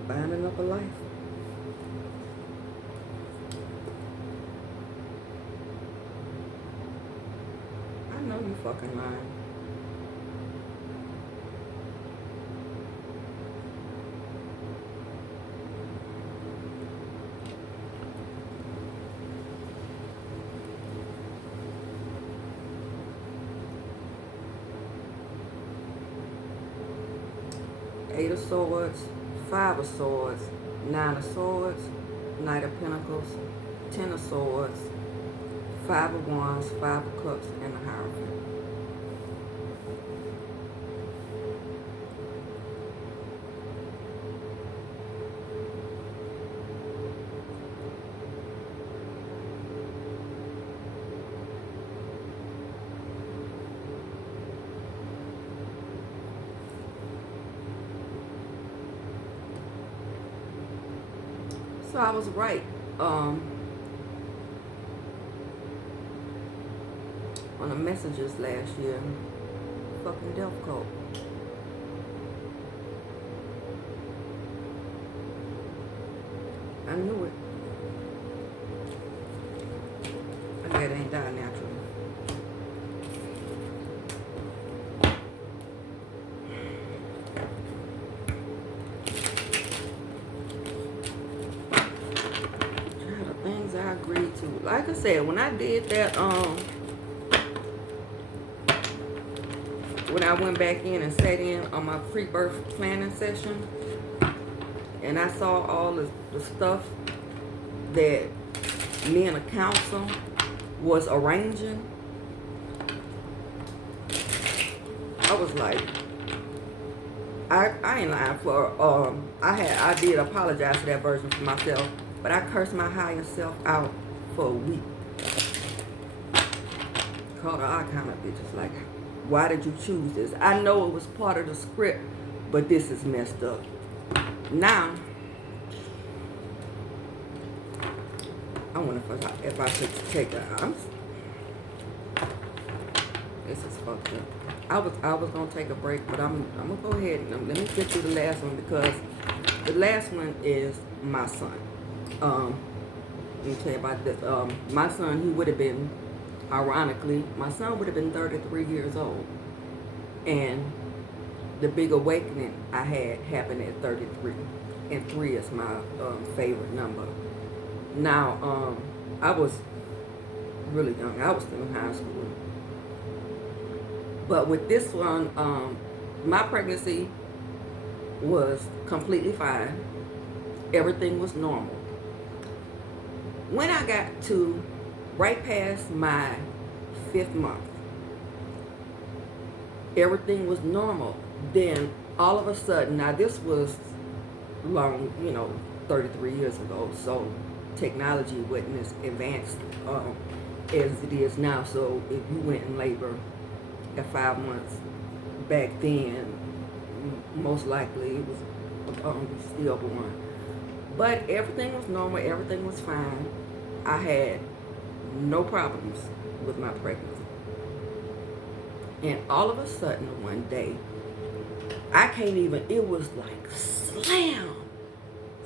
Binding up a life. I know you fucking lying. Eight of Swords, Five of Swords, Nine of Swords, Knight of Pentacles, Ten of Swords, Five of Wands, Five of Cups, and the Hierophant. So I was right. On the messages last year. Fucking death cult. I knew it. And that ain't die naturally. The things I agreed to. Like I said, when I did that, when I went back in and sat in on my pre-birth planning session, and I saw all the stuff that me and the council was arranging, I was like, I ain't lying. For I did apologize for that version for myself, but I cursed my higher self out for a week. Called her all kind of bitches, like, why did you choose this? I know it was part of the script, but this is messed up. Now, I wonder if I should take a. This is fucked up. I was gonna take a break, but I'm gonna go ahead and let me get through the last one, because the last one is my son. Let me tell you about this. My son, he would have been, ironically, my son would have been 33 years old, and the big awakening I had happened at 33, and 3 is my favorite number. Now, I was really young. I was still in high school. But with this one, my pregnancy was completely fine. Everything was normal. When I got to right past my 5th month, everything was normal. Then all of a sudden, now this was long, 33 years ago, so technology wasn't as advanced as it is now. So if you went in labor at 5 months, back then, most likely it was stillborn. But everything was normal, everything was fine. I had no problems with my pregnancy. And all of a sudden, one day, I can't even, it was like slam.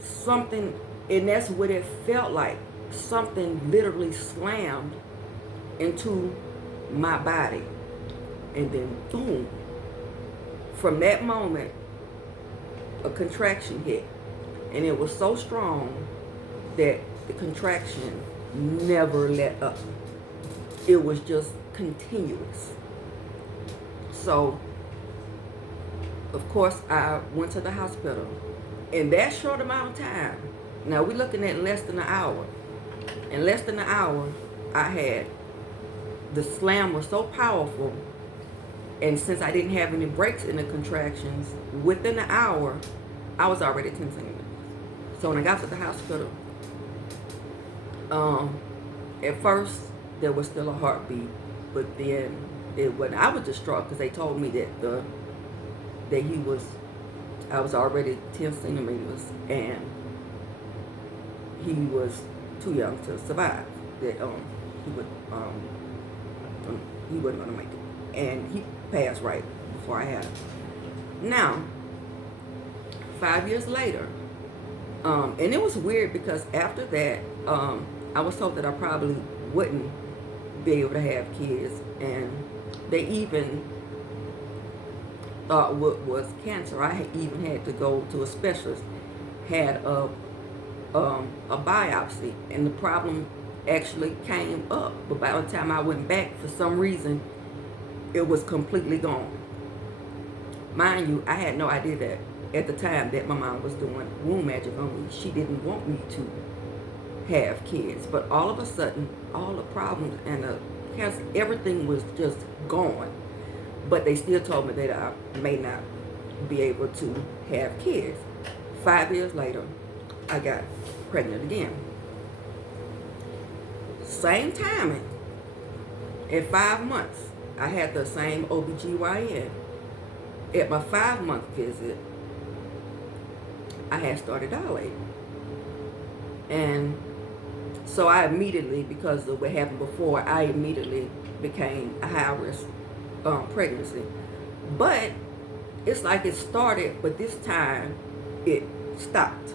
Something, and that's what it felt like. Something literally slammed into my body. And then boom. From that moment, a contraction hit. And it was so strong that the contraction never let up. It was just continuous. So, of course, I went to the hospital. In that short amount of time, now we're looking at less than an hour. In less than an hour, the slam was so powerful, and since I didn't have any breaks in the contractions, within an hour, I was already 10 centimeters. So when I got to the hospital, at first, there was still a heartbeat, but then I was distraught because they told me that I was already 10 centimeters and he was too young to survive. That he wasn't gonna make it, and he passed right before I had him. Now, 5 years later, and it was weird because after that, I was told that I probably wouldn't be able to have kids, and they even thought what was cancer. I even had to go to a specialist, had a biopsy, and the problem actually came up. But by the time I went back, for some reason, it was completely gone. Mind you, I had no idea that at the time that my mom was doing womb magic on me. She didn't want me to have kids, but all of a sudden, all the problems and the cancer, everything was just gone. But they still told me that I may not be able to have kids. 5 years later, I got pregnant again. Same timing. At 5 months, I had the same OBGYN. At my 5-month visit, I had started dilating. And so I immediately, because of what happened before, I immediately became a high risk pregnancy. But it's like it started, but this time it stopped.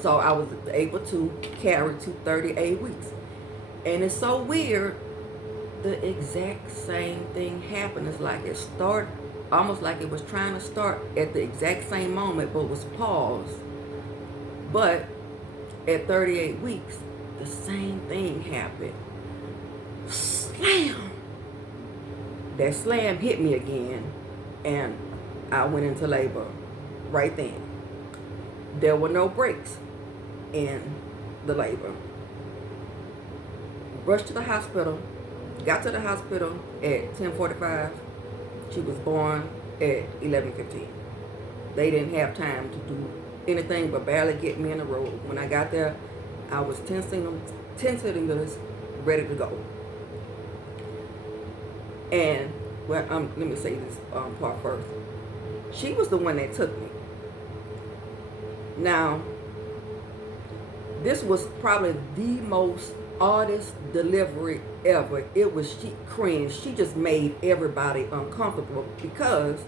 So I was able to carry to 38 weeks. And it's so weird, the exact same thing happened. It's like it started, almost like it was trying to start at the exact same moment, but was paused. But at 38 weeks, the same thing happened. Slam! That slam hit me again, and I went into labor right then. There were no breaks in the labor. Rushed to the hospital, got to the hospital at 10:45. She was born at 11:15. They didn't have time to do anything but barely get me in the road. When I got there, I was 10 centimeters ready to go. And, well, let me say this part first. She was the one that took me. Now, this was probably the most oddest delivery ever. It was, she cringed. She just made everybody uncomfortable because,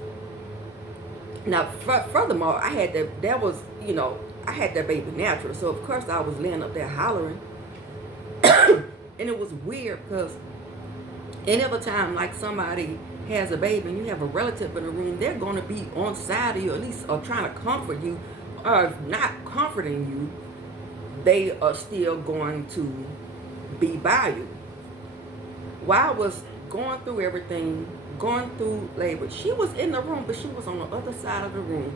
now, furthermore, I had that was, you know, I had that baby natural. So, of course, I was laying up there hollering. And it was weird because any other time, like somebody has a baby and you have a relative in the room, they're going to be on side of you, at least, or trying to comfort you, or if not comforting you, they are still going to be by you. While I was going through everything, going through labor, she was in the room, but she was on the other side of the room,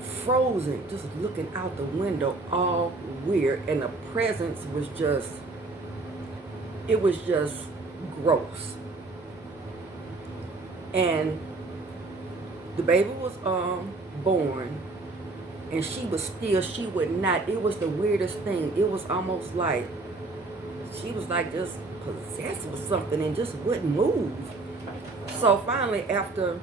frozen, just looking out the window, all weird. And the presence was just, it was just gross. And the baby was born, and she was still, she would not, it was the weirdest thing. It was almost like she was like just possessed with something and just wouldn't move. So finally, after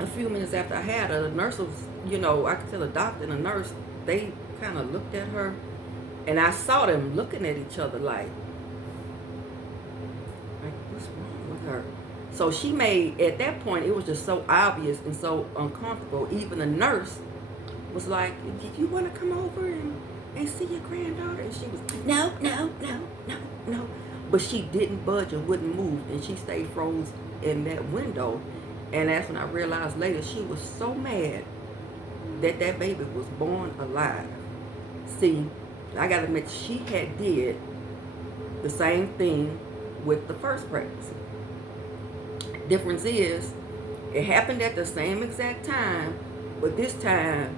a few minutes after I had her, the nurse was, you know, I could tell the doctor and the nurse, they kind of looked at her, and I saw them looking at each other like what's wrong with her? So she made, at that point, it was just so obvious and so uncomfortable. Even the nurse was like, did you want to come over and see your granddaughter? And she was, no. But she didn't budge or wouldn't move, and she stayed frozen in that window. And that's when I realized later, she was so mad that that baby was born alive. See, I gotta admit, she had did the same thing with the first pregnancy. Difference is, it happened at the same exact time, but this time,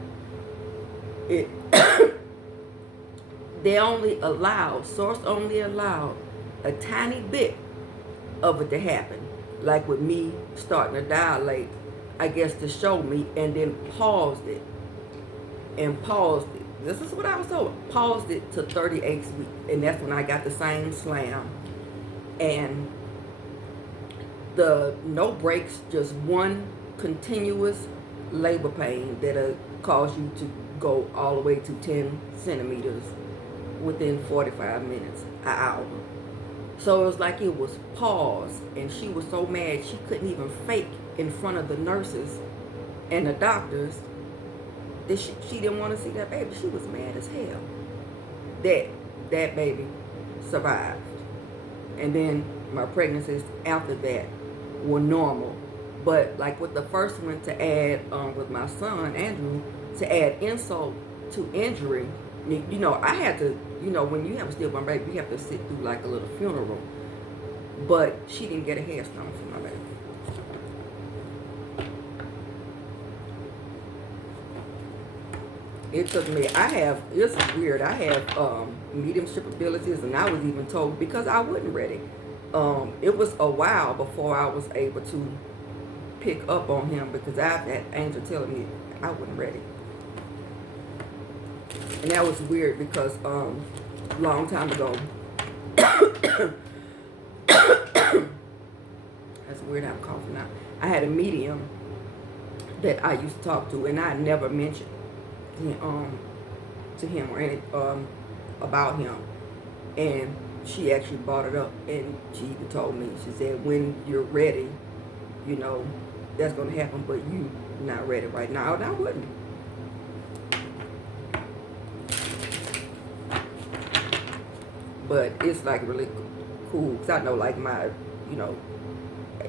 it they only allowed, source only allowed a tiny bit of it to happen. Like with me starting to dilate, I guess to show me, and then paused it. This is what I was told. Paused it to 38 weeks, and that's when I got the same slam. And the no breaks, just one continuous labor pain that'll cause you to go all the way to 10 centimeters within 45 minutes, an hour. So it was like it was paused, and she was so mad she couldn't even fake in front of the nurses and the doctors that she didn't want to see that baby. She was mad as hell that that baby survived. And then my pregnancies after that were normal. But like with the first one, to add with my son Andrew, to add insult to injury, you know, I had to, you know, when you have a stillborn baby, you have to sit through like a little funeral. But she didn't get a headstone for my baby. It took me, it's weird, I have mediumship abilities, and I was even told, because I wasn't ready. It was a while before I was able to pick up on him, because I had angel telling me I wasn't ready. And that was weird because long time ago, that's weird, I'm coughing now. I had a medium that I used to talk to, and I never mentioned to him or any about him, and she actually brought it up, and she even told me, she said, when you're ready, you know, that's gonna happen, but you not ready right now. And I wouldn't. But it's like really cool, because I know like my, you know,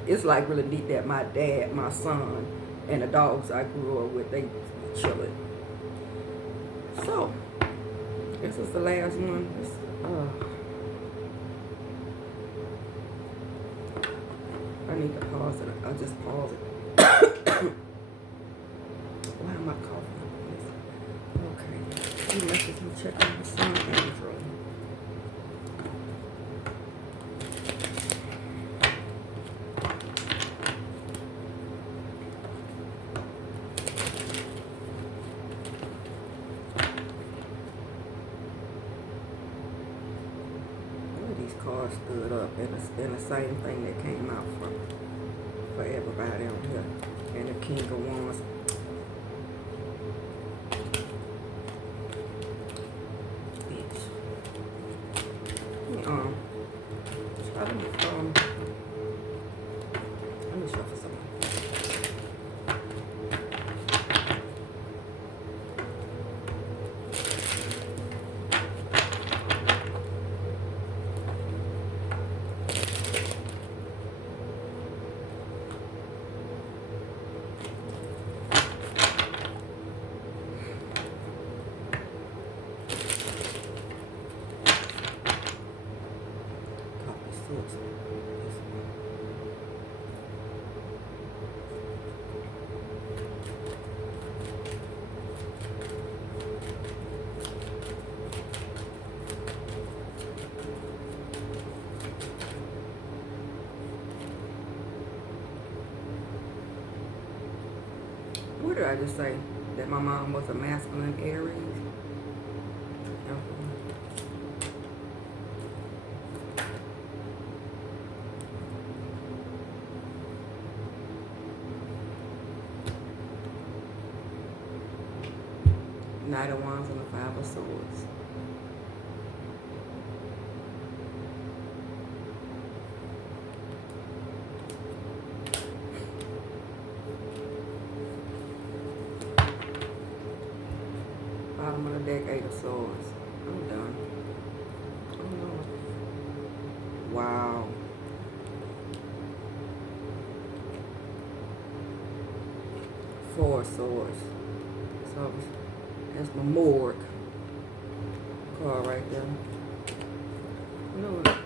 it's like really neat that my dad, my son, and the dogs I grew up with, they chilling. So this is the last one. I need to pause it. I'll just pause it. Why am I coughing? Okay. Let me check on my son's room. These cars stood up, and the same thing that came out for everybody on here, and the King of Wands. Bitch. Let me shuffle something. What did I just say? That my mom was a masculine Aries? Knight of Wands and the Five of Swords. Bottom of the deck, Eight of Swords. I'm done. Oh no. Wow. Four of Swords. So that's my morgue card right there. You know what?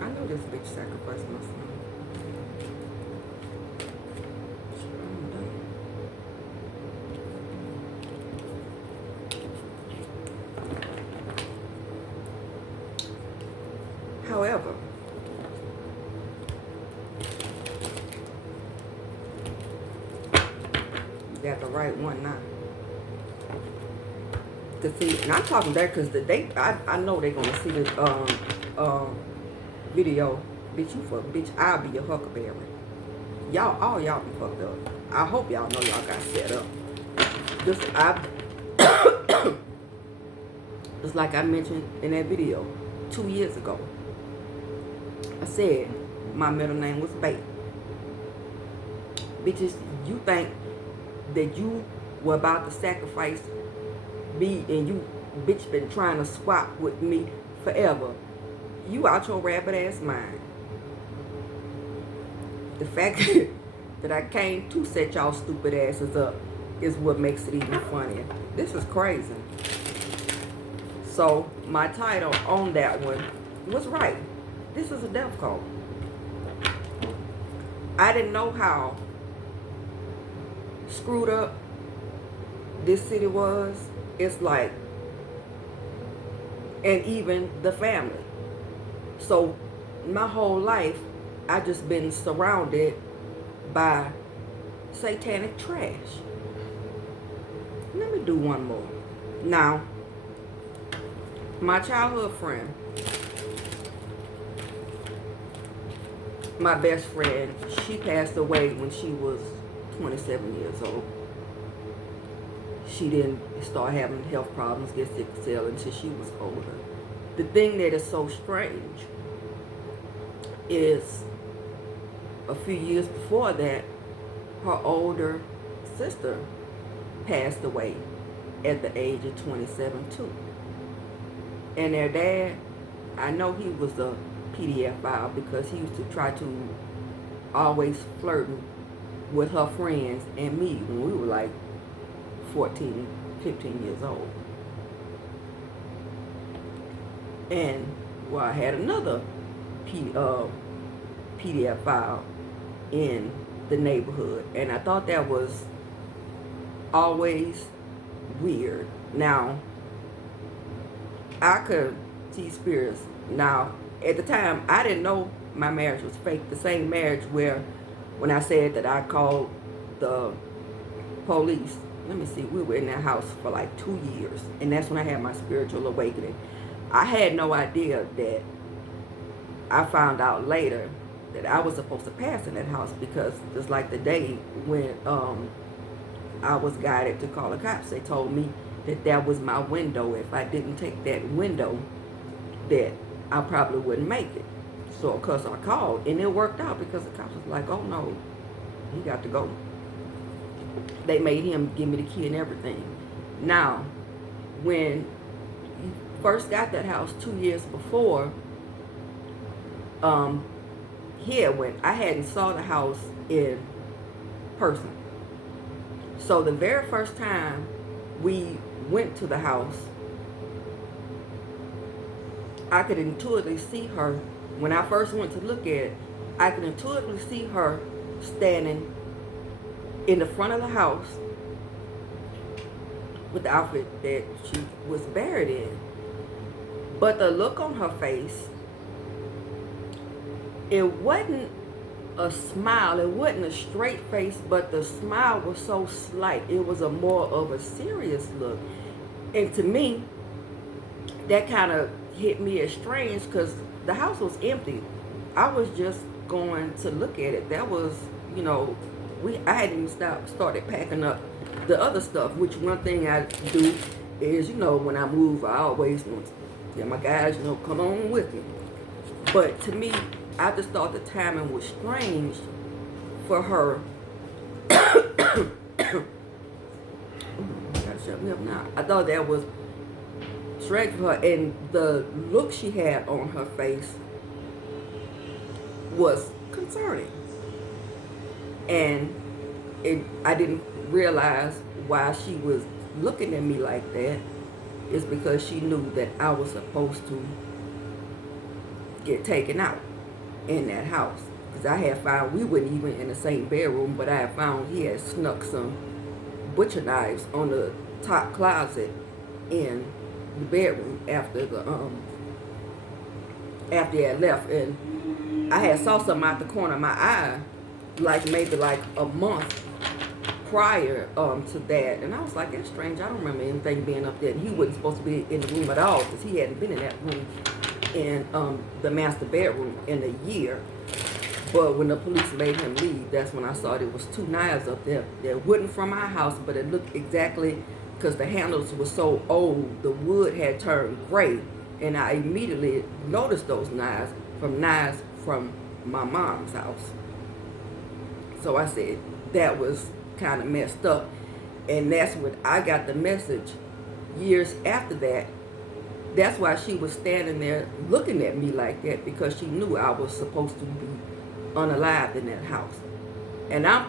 I know this bitch sacrificed my son. I'm done. However, you got the right one now. To see, and I'm talking that because I know they're gonna see this video. Bitch, I'll be your huckleberry. Y'all, all y'all be fucked up. I hope y'all know y'all got set up. Just like I mentioned in that video 2 years ago. I said my middle name was Bait. Bitches, you think that you were about to sacrifice me, and you bitch been trying to swap with me forever. You out your rabbit ass mind. The fact that I came to set y'all stupid asses up is what makes it even funnier. This is crazy. So my title on that one was right. This is a death cult. I didn't know how screwed up this city was. It's like, and even the family. So my whole life, I just been surrounded by satanic trash. Let me do one more. Now, my childhood friend, my best friend, she passed away when she was 27 years old. she didn't start having health problems, get sick cell until she was older. The thing that is so strange is a few years before that, her older sister passed away at the age of 27 too. And their dad, I know he was a pedophile because he used to try to always flirting with her friends and me when we were like 14, 15 years old. And well, I had another pedophile in the neighborhood, and I thought that was always weird. Now, I could see spirits. Now, at the time, I didn't know my marriage was fake. The same marriage where, when I said that I called the police, let me see, we were in that house for like 2 years, and that's when I had my spiritual awakening. I had no idea that, I found out later that I was supposed to pass in that house, because just like the day when I was guided to call the cops, they told me that that was my window. If I didn't take that window, that I probably wouldn't make it. So of course I called, and it worked out because the cops was like, oh no, he got to go. They made him give me the key and everything. Now, when he first got that house 2 years before, here when I hadn't saw the house in person. So the very first time we went to the house, I could intuitively see her. When I first went to look at it, I could intuitively see her standing in the front of the house with the outfit that she was buried in. But the look on her face, it wasn't a smile, it wasn't a straight face, but the smile was so slight. It was a more of a serious look. And to me, that kind of hit me as strange, because the house was empty. I was just going to look at it. That was, you know, I hadn't even started packing up the other stuff, which one thing I do is, you know, when I move, I always want to tell my guys, you know, come on with me. But to me, I just thought the timing was strange for her. Gotta shut me up now. I thought that was strange for her, and the look she had on her face was concerning. And I didn't realize why she was looking at me like that. It's because she knew that I was supposed to get taken out in that house. Because I had found, we weren't even in the same bedroom, but I had found he had snuck some butcher knives on the top closet in the bedroom after after he had left. And I had saw something out the corner of my eye, like maybe like a month prior to that, and I was like, that's strange. I don't remember anything being up there. And he wasn't supposed to be in the room at all, because he hadn't been in that room in the master bedroom in a year. But when the police made him leave, that's when I saw there was 2 knives up there that wasn't from our house, but it looked exactly, because the handles were so old, the wood had turned gray, and I immediately noticed those knives from my mom's house. So I said, that was kind of messed up. And that's when I got the message years after that. That's why she was standing there looking at me like that, because she knew I was supposed to be unalived in that house. And I'm